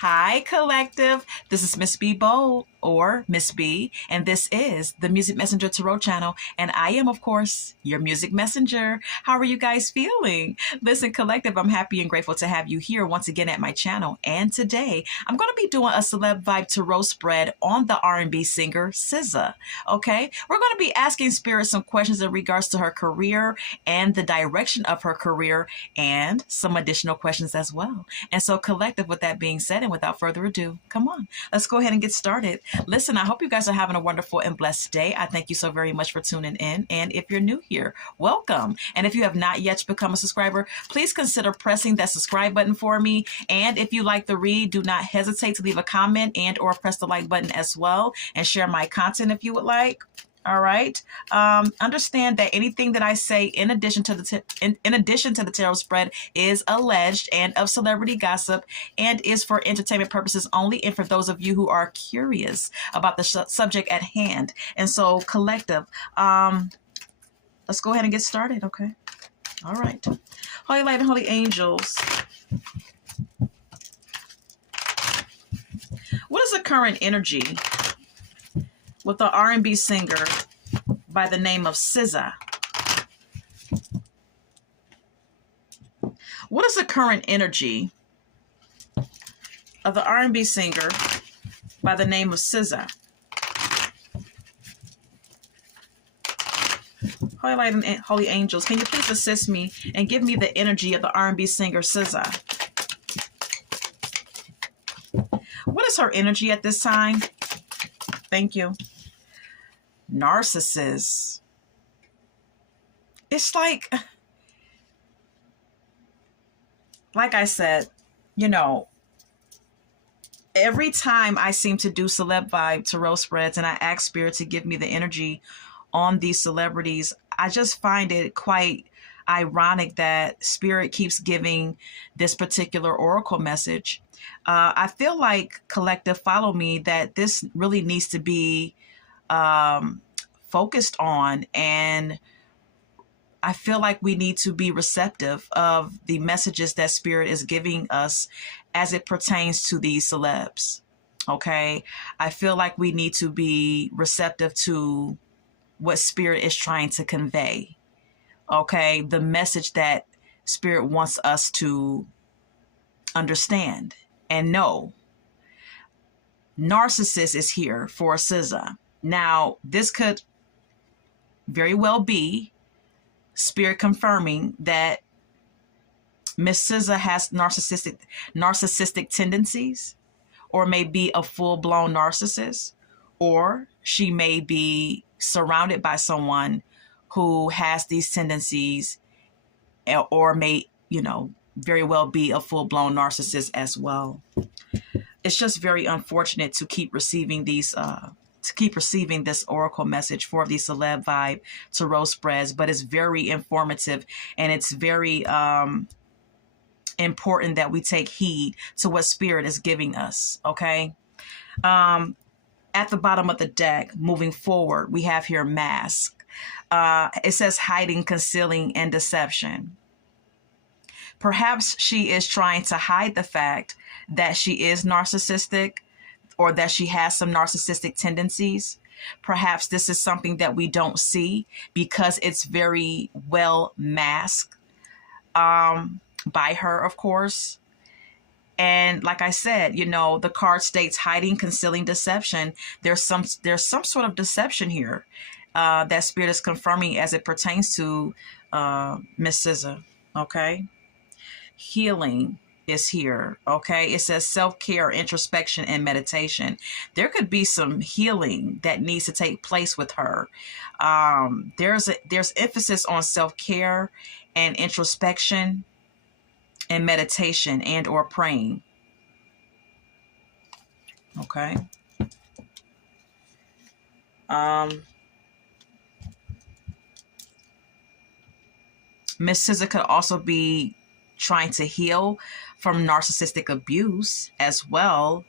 Hi, collective. This is Miss B Bold or Miss B, and this is the Music Messenger Tarot channel. And I am, of course, your music messenger. How are you guys feeling? Listen, collective, I'm happy and grateful to have you here once again at my channel. And today, I'm going to be doing a Celeb Vibe Tarot spread on the R&B singer SZA. Okay, we're going to be asking Spirit some questions in regards to her career and the direction of her career, and some additional questions as well. And so, collective, with that being said, and without further ado, come on, let's go ahead and get started. Listen, I hope you guys are having a wonderful and blessed day. I thank you so very much for tuning in. And if you're new here, welcome. And if you have not yet become a subscriber, please consider pressing that subscribe button for me. And if you like the read, do not hesitate to leave a comment and or press the like button as well, and share my content if you would like. All right. Understand that anything that I say in addition to the tarot spread is alleged and of celebrity gossip and is for entertainment purposes only, and for those of you who are curious about the subject at hand. And so, collective, let's go ahead and get started. Okay. All right. Holy light and holy angels, what is the current energy with the R&B singer by the name of SZA? What is the current energy of the R&B singer by the name of SZA? Holy light and holy angels, can you please assist me and give me the energy of the R&B singer SZA? What is her energy at this time? Thank you. Narcissist. It's like I said, you know, every time I seem to do Celeb Vibe Tarot spreads and I ask Spirit to give me the energy on these celebrities, I just find it quite ironic that Spirit keeps giving this particular oracle message. I feel like, collective, follow me, that this really needs to be focused on, and I feel like we need to be receptive of the messages that Spirit is giving us as it pertains to these celebs. Okay, I feel like we need to be receptive to what Spirit is trying to convey. Okay, the message that Spirit wants us to understand and know. Narcissist is here for SZA. Now, this could very well be Spirit confirming that Miss SZA has narcissistic tendencies, or may be a full-blown narcissist, or she may be surrounded by someone who has these tendencies, or may, very well be a full-blown narcissist as well. It's just very unfortunate to keep receiving these this oracle message for the Celeb Vibe Tarot spreads, but it's very informative, and it's very important that we take heed to what Spirit is giving us. Okay. At the bottom of the deck, moving forward, we have here mask. It says hiding, concealing, and deception. Perhaps she is trying to hide the fact that she is narcissistic, or that she has some narcissistic tendencies. Perhaps this is something that we don't see because it's very well masked by her, of course. And like I said, the card states hiding, concealing, deception. There's some sort of deception here that Spirit is confirming as it pertains to Miss SZA. Okay. Healing is here. Okay. It says self-care, introspection, and meditation. There could be some healing that needs to take place with her. There's emphasis on self-care and introspection and meditation and or praying. Okay. Miss SZA could also be trying to heal from narcissistic abuse as well,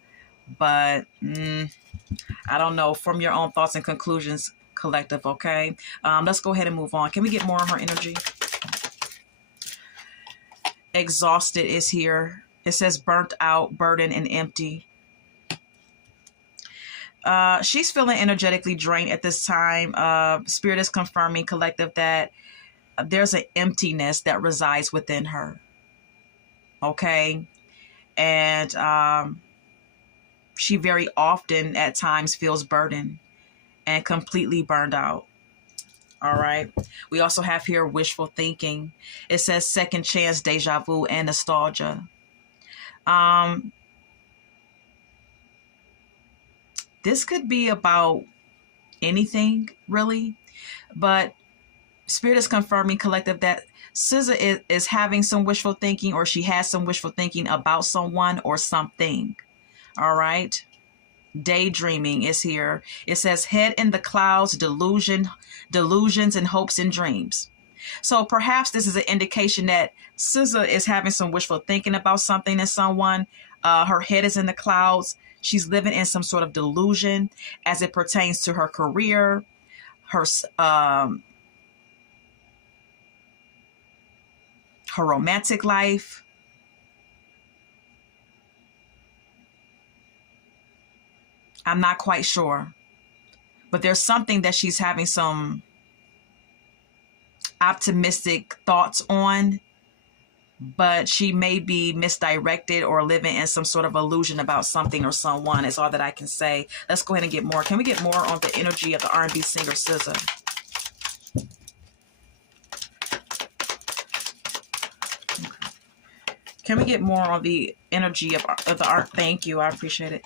but I don't know. From your own thoughts and conclusions, collective. Okay. Let's go ahead and move on. Can we get more on her energy? Exhausted is here. It says burnt out, burdened, and empty. She's feeling energetically drained at this time. Spirit is confirming, collective, that there's an emptiness that resides within her. Okay. And she very often at times feels burdened and completely burned out. All right. We also have here wishful thinking. It says second chance, deja vu, and nostalgia. This could be about anything, really, but Spirit is confirming, collective, that SZA is having some wishful thinking, or she has some wishful thinking about someone or something. All right. Daydreaming is here. It says head in the clouds, delusions and hopes and dreams. So perhaps this is an indication that SZA is having some wishful thinking about something and someone. Her head is in the clouds. She's living in some sort of delusion as it pertains to her career, her romantic life. I'm not quite sure, but there's something that she's having some optimistic thoughts on, but she may be misdirected or living in some sort of illusion about something or someone. Is all that I can say. Let's go ahead and get more. Can we get more on the energy of the R&B singer SZA? Can we get more on the energy of the art? Thank you. I appreciate it.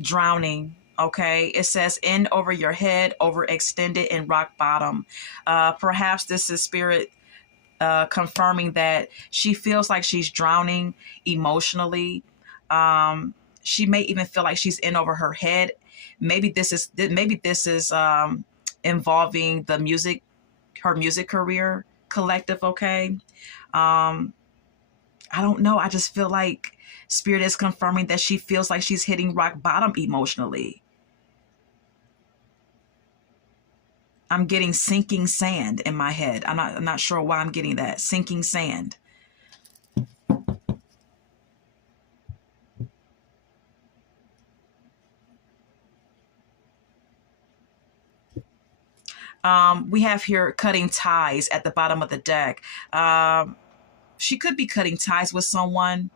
Drowning. Okay. It says in over your head, overextended, and rock bottom. Perhaps this is Spirit confirming that she feels like she's drowning emotionally. She may even feel like she's in over her head. Maybe this is involving her music career, collective. Okay. I don't know. I just feel like Spirit is confirming that she feels like she's hitting rock bottom emotionally. I'm getting sinking sand in my head. I'm not sure why I'm getting that. Sinking sand. We have here cutting ties at the bottom of the deck. She could be cutting ties with someone.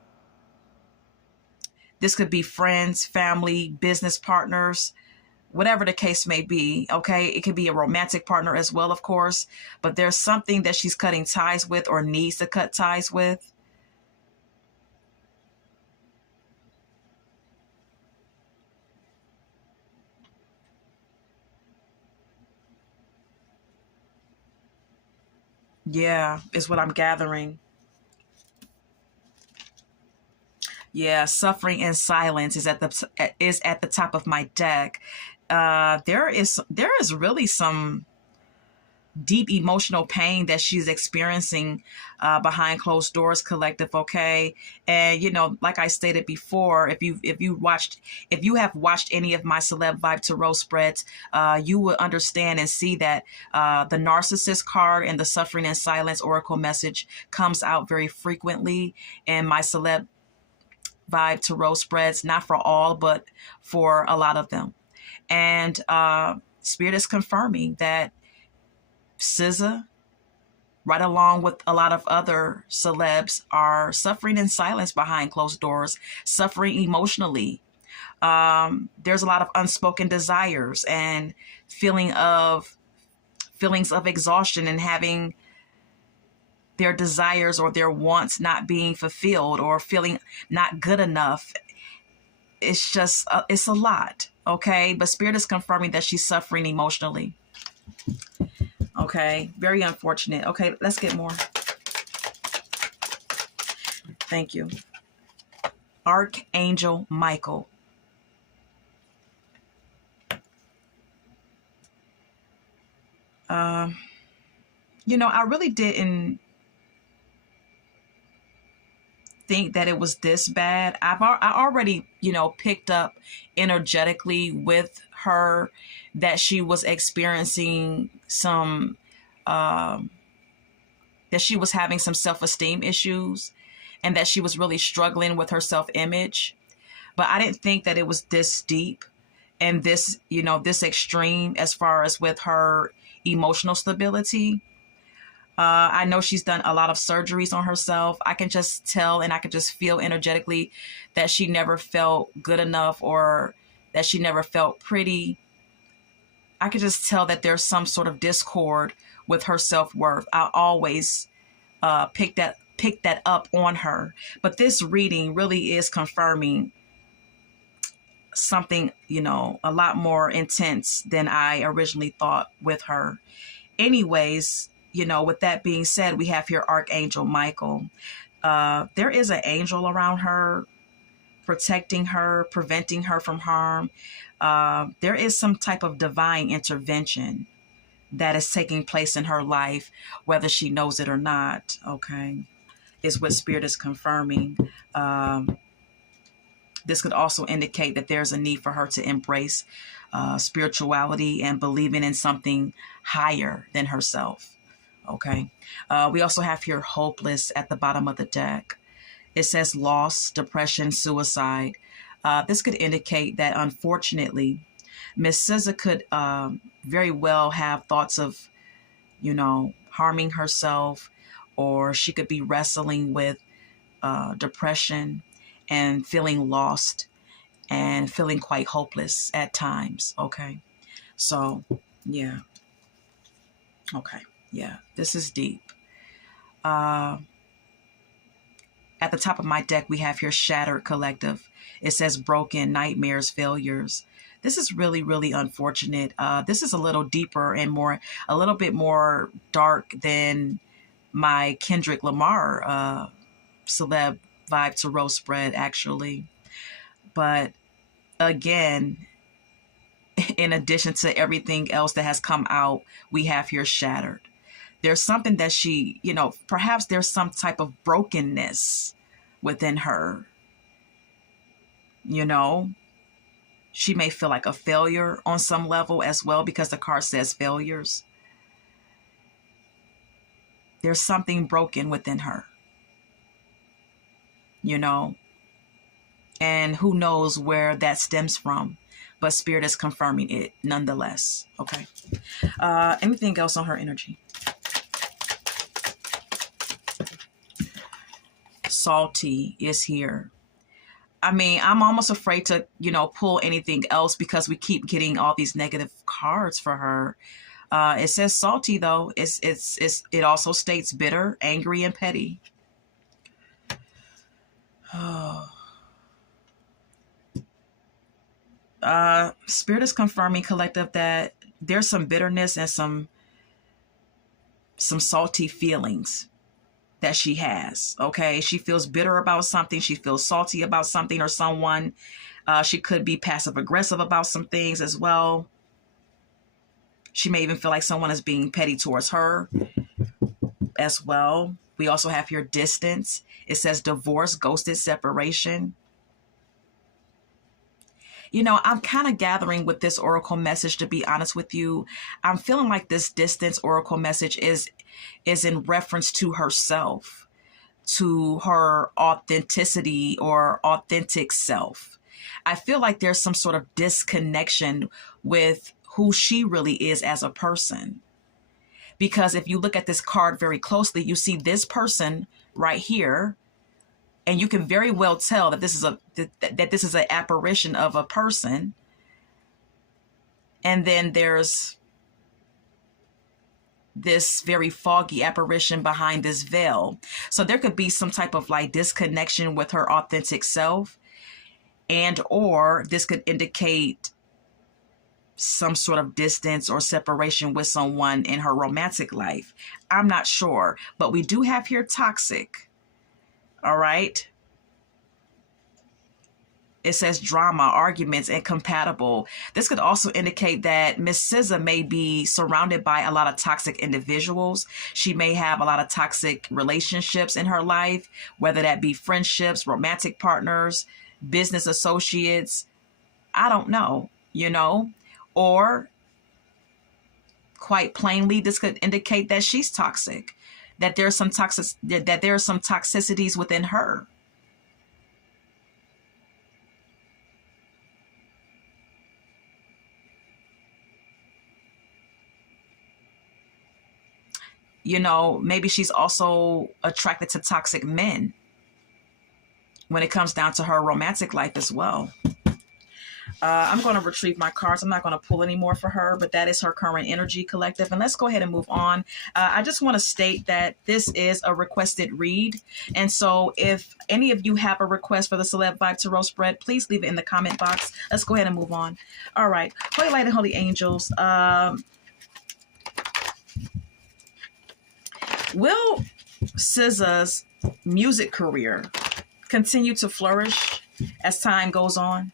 This could be friends, family, business partners, whatever the case may be. Okay. It could be a romantic partner as well, of course, but there's something that she's cutting ties with or needs to cut ties with. Yeah, is what I'm gathering. Yeah, suffering in silence is at the top of my deck. There is really some deep emotional pain that she's experiencing behind closed doors, collective. Okay. And like I stated before, if you have watched any of my Celeb Vibe Tarot spreads, you will understand and see that the narcissist card and the suffering in silence oracle message comes out very frequently in my Celeb Vibe Tarot spreads, not for all, but for a lot of them. And Spirit is confirming that SZA, right along with a lot of other celebs, are suffering in silence behind closed doors, suffering emotionally. There's a lot of unspoken desires and feelings of exhaustion and having their desires or their wants not being fulfilled or feeling not good enough. It's just, it's a lot. Okay. But Spirit is confirming that she's suffering emotionally. Okay. Very unfortunate. Okay. Let's get more. Thank you. Archangel Michael. I really didn't think that it was this bad. I already, picked up energetically with her that she was experiencing some, that she was having some self-esteem issues. and that she was really struggling with her self-image. But I didn't think that it was this deep and this, this extreme as far as with her emotional stability. I know she's done a lot of surgeries on herself. I can just tell and I can just feel energetically that she never felt good enough or that she never felt pretty. I could just tell that there's some sort of discord with her self-worth. I always pick that up on her. But this reading really is confirming something, a lot more intense than I originally thought with her. Anyways, with that being said, we have here Archangel Michael. There is an angel around her, protecting her, preventing her from harm. There is some type of divine intervention that is taking place in her life, whether she knows it or not, okay, is what Spirit is confirming. This could also indicate that there's a need for her to embrace spirituality and believing in something higher than herself, okay? We also have here hopeless at the bottom of the deck. It says loss, depression, suicide. This could indicate that, unfortunately, Miss SZA could very well have thoughts of, harming herself, or she could be wrestling with depression and feeling lost and feeling quite hopeless at times. Okay. So, yeah. Okay. Yeah. This is deep. At the top of my deck, we have here Shattered Collective. It says broken, nightmares, failures. This is really, really unfortunate. This is a little deeper and a little bit more dark than my Kendrick Lamar Celeb Vibe Tarot spread, actually. But again, in addition to everything else that has come out, we have here Shattered. There's something that she, perhaps there's some type of brokenness within her. She may feel like a failure on some level as well, because the card says failures. There's something broken within her, and who knows where that stems from, but Spirit is confirming it nonetheless. Okay. Anything else on her energy? Salty is here. I mean, I'm almost afraid to, pull anything else because we keep getting all these negative cards for her. It says salty though. It also states bitter, angry, and petty. Spirit is confirming, collective, that there's some bitterness and some salty feelings that she has. Okay. She feels bitter about something. She feels salty about something or someone. She could be passive aggressive about some things as well. She may even feel like someone is being petty towards her as well. We also have here distance. It says divorce, ghosted, separation. I'm kind of gathering with this oracle message, to be honest with you. I'm feeling like this distance oracle message is in reference to herself, to her authenticity or authentic self. I feel like there's some sort of disconnection with who she really is as a person. Because if you look at this card very closely, you see this person right here, and you can very well tell that this is an apparition of a person. And then there's this very foggy apparition behind this veil. So there could be some type of like disconnection with her authentic self, and or this could indicate some sort of distance or separation with someone in her romantic life. I'm not sure, but we do have here toxic. All right. It says drama, arguments, incompatible. This could also indicate that Miss SZA may be surrounded by a lot of toxic individuals. She may have a lot of toxic relationships in her life, whether that be friendships, romantic partners, business associates. I don't know, or quite plainly, this could indicate that she's toxic. that there's some that there are some toxicities within her. You know, maybe she's also attracted to toxic men when it comes down to her romantic life as well. I'm going to retrieve my cards. I'm not going to pull any more for her, but that is her current energy, collective. And let's go ahead and move on. I just want to state that this is a requested read. And so if any of you have a request for the Celeb Vibe Tarot spread, please leave it in the comment box. Let's go ahead and move on. All right. Holy Light and Holy Angels. Will SZA's music career continue to flourish as time goes on?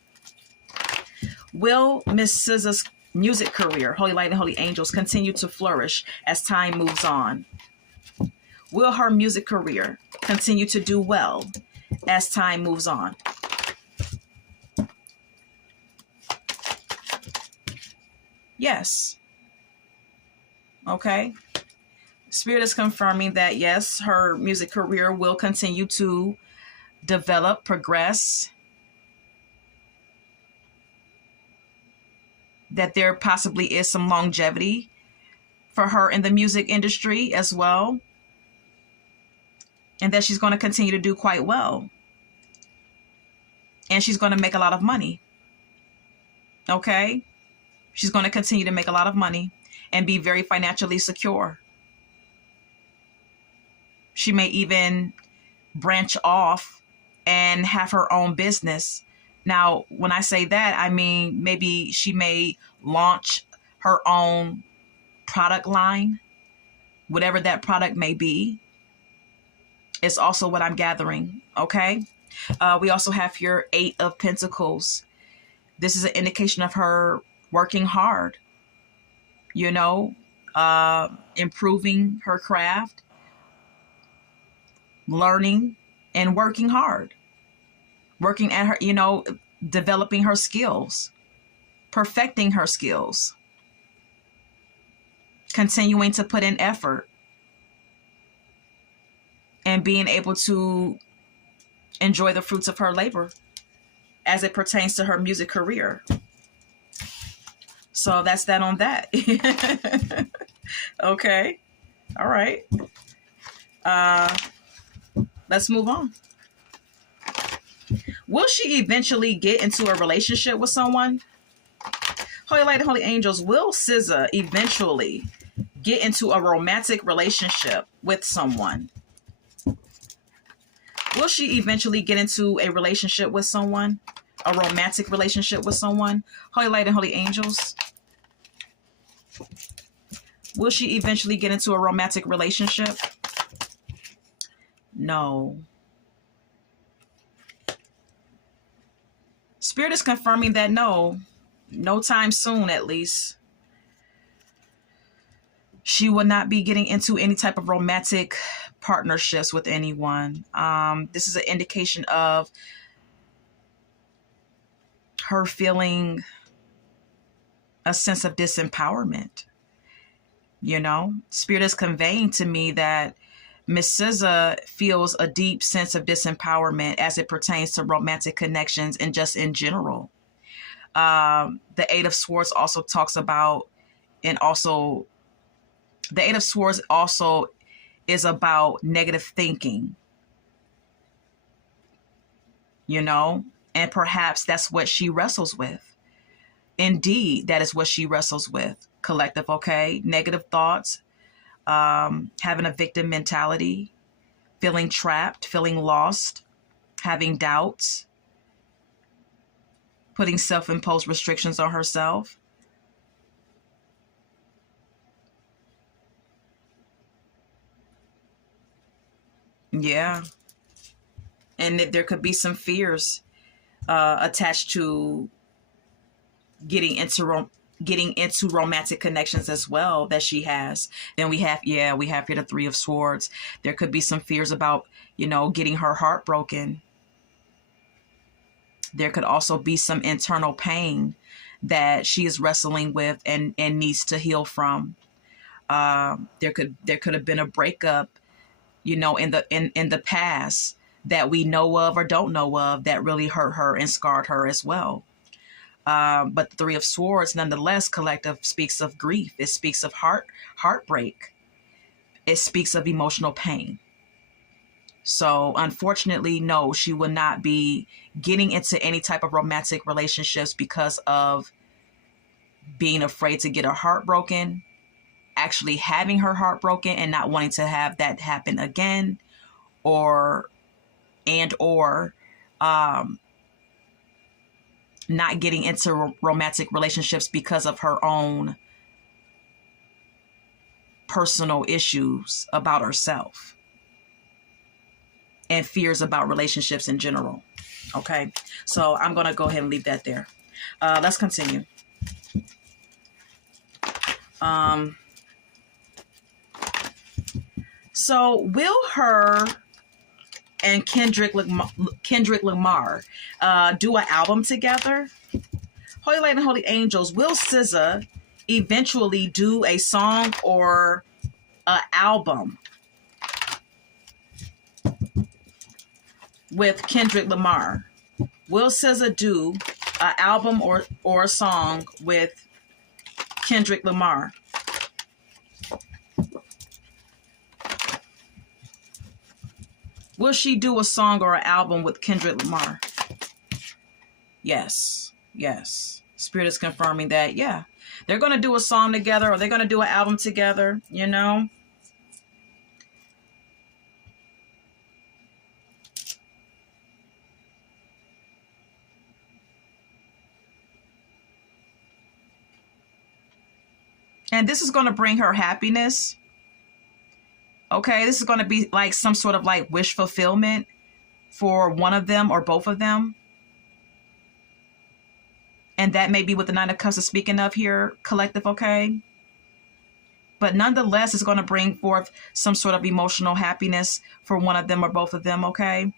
Will Miss SZA's music career, Holy Light and Holy Angels, continue to flourish as time moves on? Will her music career continue to do well as time moves on? Yes. Okay. Spirit is confirming that, yes, her music career will continue to develop, progress, that there possibly is some longevity for her in the music industry as well, and that she's going to continue to do quite well, and she's going to make a lot of money. Okay? She's going to continue to make a lot of money and be very financially secure. She may even branch off and have her own business. Now, when I say that, I mean maybe she may launch her own product line, whatever that product may be. Is also what I'm gathering. Okay. We also have here 8 of Pentacles. This is an indication of her working hard, you know, improving her craft, learning and working hard, working at her, you know, developing her skills, perfecting her skills, continuing to put in effort, and being able to enjoy the fruits of her labor as it pertains to her music career. So that's that on that. Okay. All right. Let's move on. Will she eventually get into a relationship with someone? Holy Light and Holy Angels, will SZA eventually get into a romantic relationship with someone? Will she eventually get into a relationship with someone? A romantic relationship with someone? Holy Light and Holy Angels. Will she eventually get into a romantic relationship? No. Spirit is confirming that no time soon, at least. She will not be getting into any type of romantic partnerships with anyone. This is an indication of her feeling a sense of disempowerment. You know, Spirit is conveying to me that Miss SZA feels a deep sense of disempowerment as it pertains to romantic connections and just in general. The 8 of Swords also talks about, and also the 8 of Swords also is about negative thinking, you know, and perhaps that's what she wrestles with. Indeed, that is what she wrestles with, collective, okay? Negative thoughts, having a victim mentality, feeling trapped, feeling lost, having doubts, putting self-imposed restrictions on herself. Yeah. And there could be some fears attached to getting into romantic connections as well that she has. Then we have here the 3 of Swords. There could be some fears about, you know, getting her heart broken. There could also be some internal pain that she is wrestling with and needs to heal from. There could have been a breakup in the past that we know of or don't know of that really hurt her and scarred her as well. But the Three of Swords, nonetheless, collective, speaks of grief. It speaks of heartbreak. It speaks of emotional pain. So unfortunately, no, she will not be getting into any type of romantic relationships because of being afraid to get her heart broken, actually having her heart broken and not wanting to have that happen again, or not getting into romantic relationships because of her own personal issues about herself and fears about relationships in general. Okay, so I'm going to go ahead and leave that there. Let's continue. So will her and Kendrick Lamar do an album together? Holy Light and Holy Angels, will SZA eventually do a song or an album with Kendrick Lamar? Will SZA do an album or a song with Kendrick Lamar? Will she do a song or an album with Kendrick Lamar? Yes. Yes. Spirit is confirming that, yeah. They're going to do a song together or they're going to do an album together, you know? And this is going to bring her happiness. Okay, this is going to be like some sort of like wish fulfillment for one of them or both of them. And that may be what the Nine of Cups is speaking of here, collective, okay? But nonetheless, it's going to bring forth some sort of emotional happiness for one of them or both of them, okay?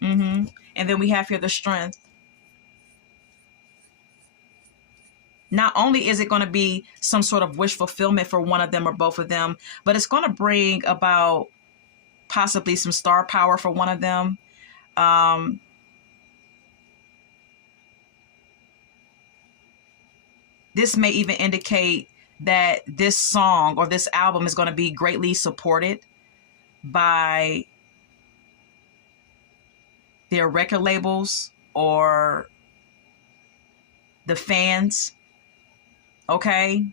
And then we have here the Strength. Not only is it going to be some sort of wish fulfillment for one of them or both of them, but it's going to bring about possibly some star power for one of them. This may even indicate that this song or this album is going to be greatly supported by their record labels or the fans. Okay,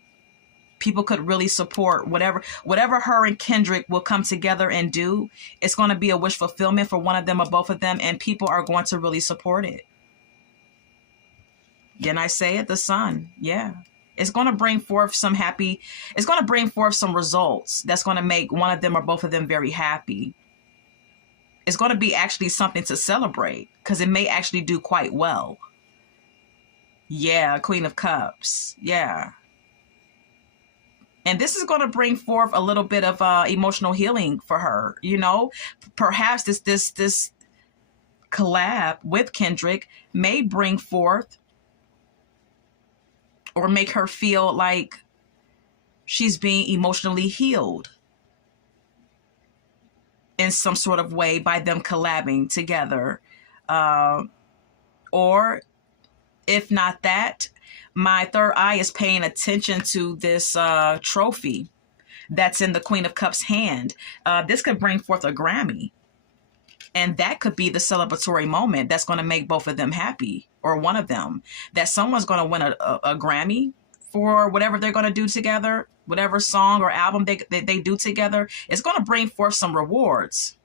people could really support whatever her and Kendrick will come together and do. It's going to be a wish fulfillment for one of them or both of them, and people are going to really support it. Can I say it? The Sun, yeah. It's going to bring forth some results that's going to make one of them or both of them very happy. It's going to be actually something to celebrate because it may actually do quite well. Yeah, Queen of Cups. Yeah. And this is going to bring forth a little bit of emotional healing for her. You know, perhaps this collab with Kendrick may bring forth or make her feel like she's being emotionally healed in some sort of way by them collabing together. Or if not that, my third eye is paying attention to this trophy that's in the Queen of Cups hand. This could bring forth a Grammy. And that could be the celebratory moment that's going to make both of them happy, or one of them. That someone's going to win a Grammy for whatever they're going to do together, whatever song or album they do together. It's going to bring forth some rewards.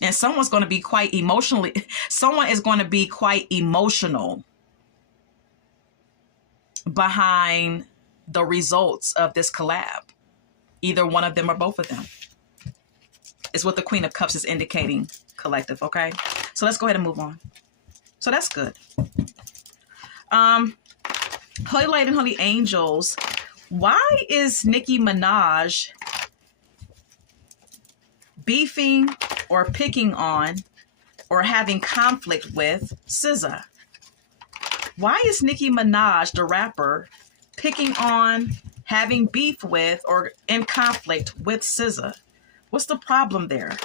And someone is going to be quite emotional behind the results of this collab. Either one of them or both of them is what the Queen of Cups is indicating, collective. Okay, so let's go ahead and move on. So that's good. Holy Light and Holy Angels, why is Nicki Minaj beefing or picking on or having conflict with SZA? Why is Nicki Minaj, the rapper, picking on, having beef with or in conflict with SZA. What's the problem there?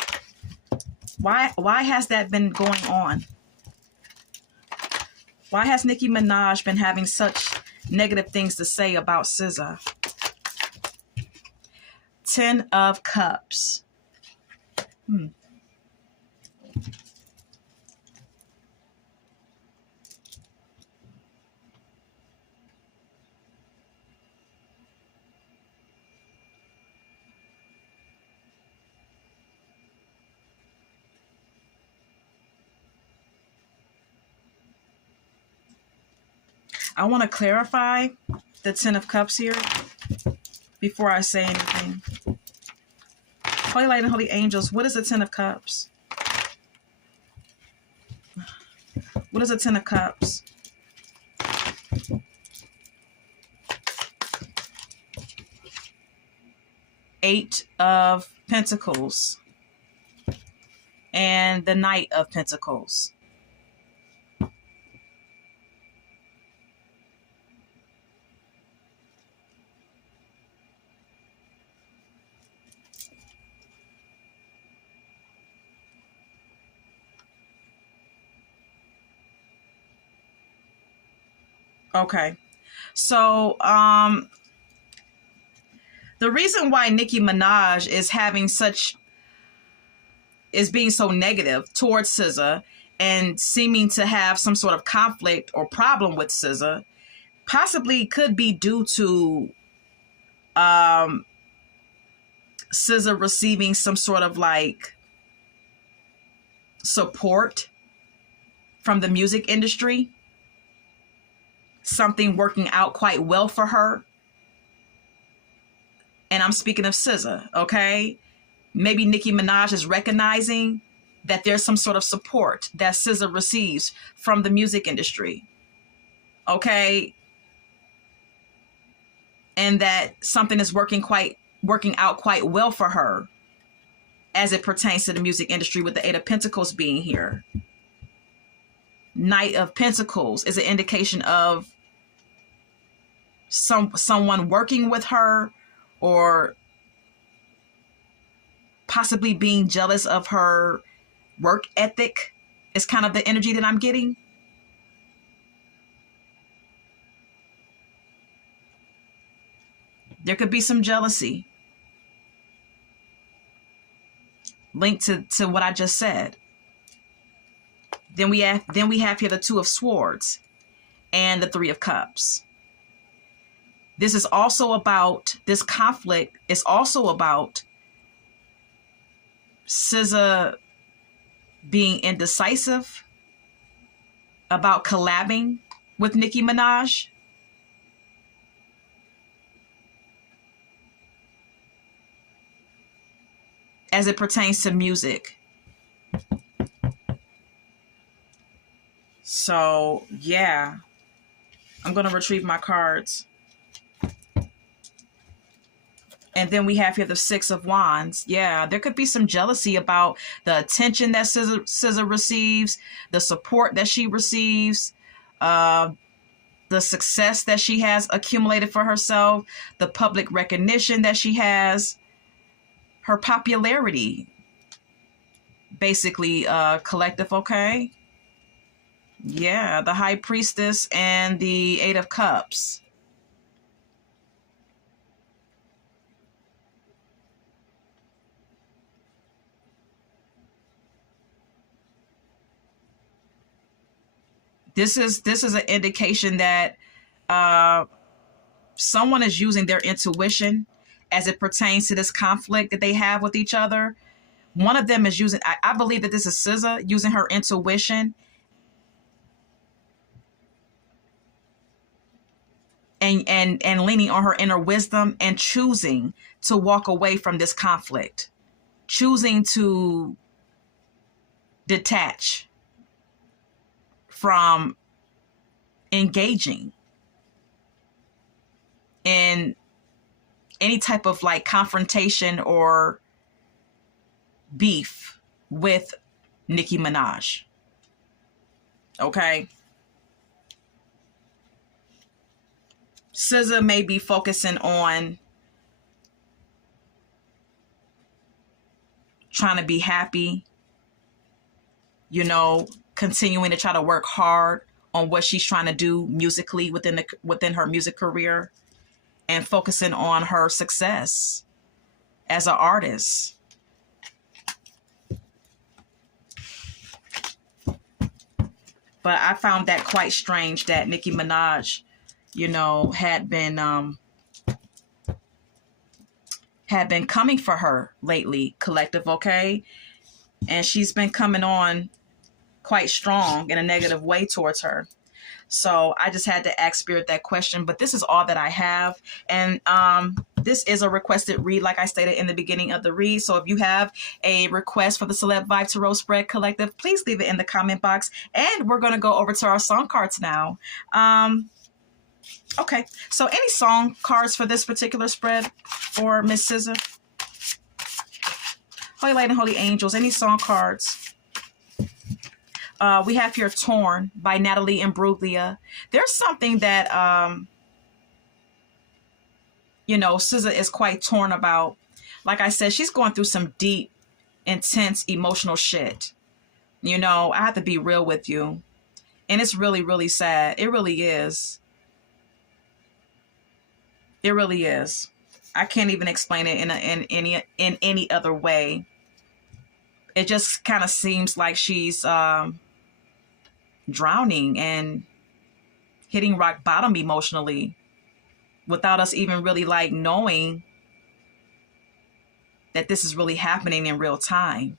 Why has that been going on? Why has Nicki Minaj been having such negative things to say about SZA? 10 of Cups. I want to clarify the 10 of Cups here before I say anything. Holy Light and Holy Angels, what is the 10 of Cups? What is the 10 of Cups? Eight of Pentacles and the Knight of Pentacles. Okay, so the reason why Nicki Minaj is being so negative towards SZA and seeming to have some sort of conflict or problem with SZA possibly could be due to SZA receiving some sort of like support from the music industry. Something working out quite well for her. And I'm speaking of SZA, okay? Maybe Nicki Minaj is recognizing that there's some sort of support that SZA receives from the music industry, okay? And that something is working out quite well for her as it pertains to the music industry, with the Eight of Pentacles being here. Knight of Pentacles is an indication of someone working with her or possibly being jealous of her work ethic is kind of the energy that I'm getting. There could be some jealousy linked to what I just said. Then we have here the Two of Swords and the Three of Cups. This is also about, this conflict is also about SZA being indecisive about collabing with Nicki Minaj. As it pertains to music. So, yeah. I'm going to retrieve my cards. And then we have here the Six of Wands. Yeah, there could be some jealousy about the attention that SZA receives, the support that she receives, the success that she has accumulated for herself, the public recognition that she has, her popularity. Basically, collective, okay? Yeah, the High Priestess and the Eight of Cups. This is an indication that someone is using their intuition as it pertains to this conflict that they have with each other. One of them is using, I believe that this is SZA using her intuition and leaning on her inner wisdom and choosing to walk away from this conflict, choosing to detach from engaging in any type of like confrontation or beef with Nicki Minaj. Okay. SZA may be focusing on trying to be happy, you know, continuing to try to work hard on what she's trying to do musically within her music career, and focusing on her success as an artist. But I found that quite strange that Nicki Minaj, you know, had been coming for her lately, Collective, okay? And she's been coming on quite strong in a negative way towards her. So I just had to ask Spirit that question, but this is all that I have. And this is a requested read, like I stated in the beginning of the read. So if you have a request for the Celeb Vibe Tarot Spread Collective, please leave it in the comment box. And we're going to go over to our song cards now. Okay, so any song cards for this particular spread for Miss SZA? Holy Light and Holy Angels, any song cards? We have here Torn by Natalie Imbruglia. There's something that, you know, SZA is quite torn about. Like I said, she's going through some deep, intense, emotional shit. You know, I have to be real with you. And it's really, really sad. It really is. It really is. I can't even explain it in any other way. It just kind of seems like she's drowning and hitting rock bottom emotionally without us even really like knowing that this is really happening in real time.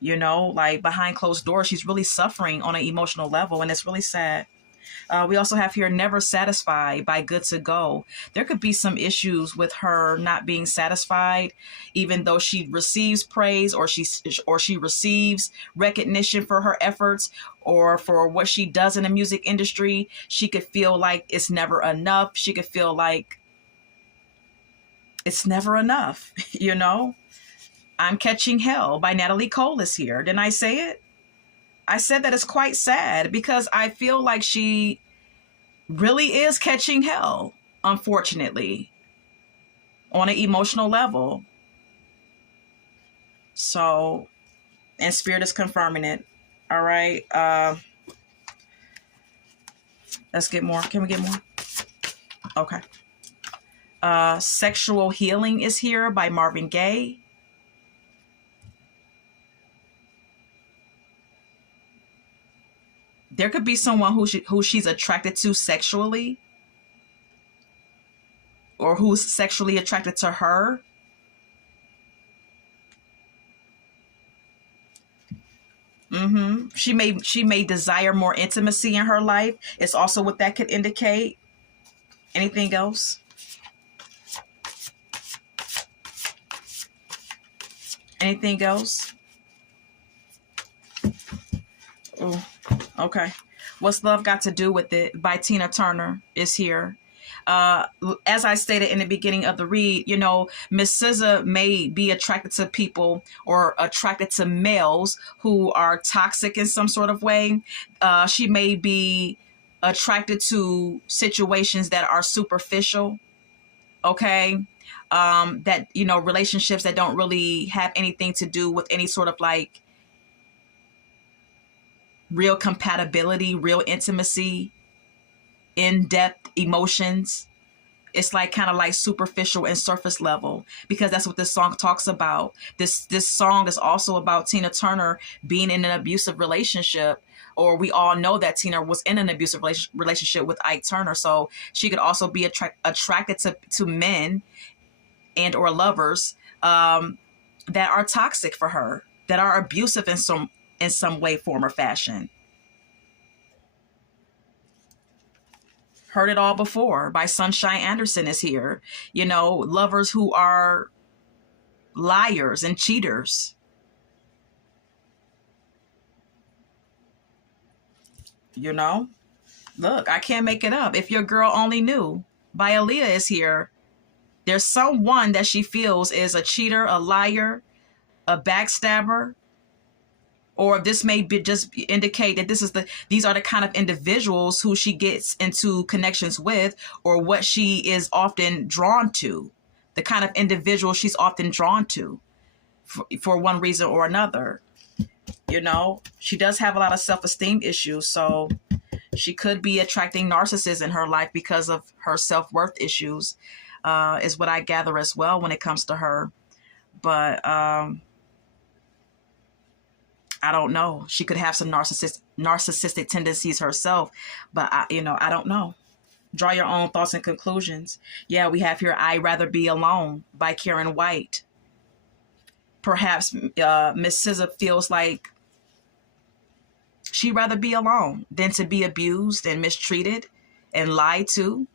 You know, like behind closed doors, she's really suffering on an emotional level, and it's really sad. We also have here Never Satisfied by Good to Go. There could be some issues with her not being satisfied, even though she receives praise or she receives recognition for her efforts or for what she does in the music industry. She could feel like it's never enough. She could feel like it's never enough, you know? I'm Catching Hell by Natalie Cole is here. Didn't I say it? I said that it's quite sad because I feel like she really is catching hell, unfortunately, on an emotional level. So, and Spirit is confirming it. All right. Let's get more. Can we get more? Okay. Sexual Healing is here by Marvin Gaye. There could be someone who she's attracted to sexually, or who's sexually attracted to her. She may desire more intimacy in her life. It's also what that could indicate. Anything else? Anything else? Oh, okay. What's Love Got to Do with It by Tina Turner is here. As I stated in the beginning of the read, you know, Miss SZA may be attracted to people or attracted to males who are toxic in some sort of way. She may be attracted to situations that are superficial. Okay. That, you know, relationships that don't really have anything to do with any sort of like real compatibility, real intimacy, in-depth emotions. It's like kind of like superficial and surface level, because that's what this song talks about. This song is also about Tina Turner being in an abusive relationship, or we all know that Tina was in an abusive relationship with Ike Turner. So she could also be attracted to men and or lovers that are toxic for her, that are abusive in some way, form, or fashion. Heard It All Before by Sunshine Anderson is here. You know, lovers who are liars and cheaters. You know, look, I can't make it up. If Your Girl Only Knew by Aaliyah is here. There's someone that she feels is a cheater, a liar, a backstabber, Or this may be just indicate that these are the kind of individuals who she gets into connections with, or what she is often drawn to, the kind of individual she's often drawn to for one reason or another. She does have a lot of self-esteem issues, so she could be attracting narcissists in her life because of her self-worth issues, is what I gather as well when it comes to her. But I don't know. She could have some narcissistic tendencies herself, but I don't know. Draw your own thoughts and conclusions. Yeah, we have here "I'd Rather Be Alone" by Karen White. Perhaps Miss SZA feels like she'd rather be alone than to be abused and mistreated and lied to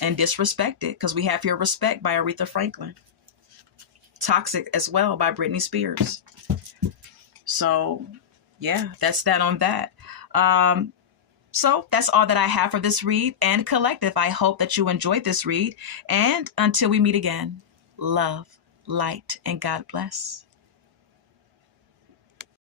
and disrespected, because we have here "Respect" by Aretha Franklin. "Toxic" as well by Britney Spears. So yeah, that's that on that. So that's all that I have for this read and collective. I hope that you enjoyed this read. And until we meet again, love, light, and God bless.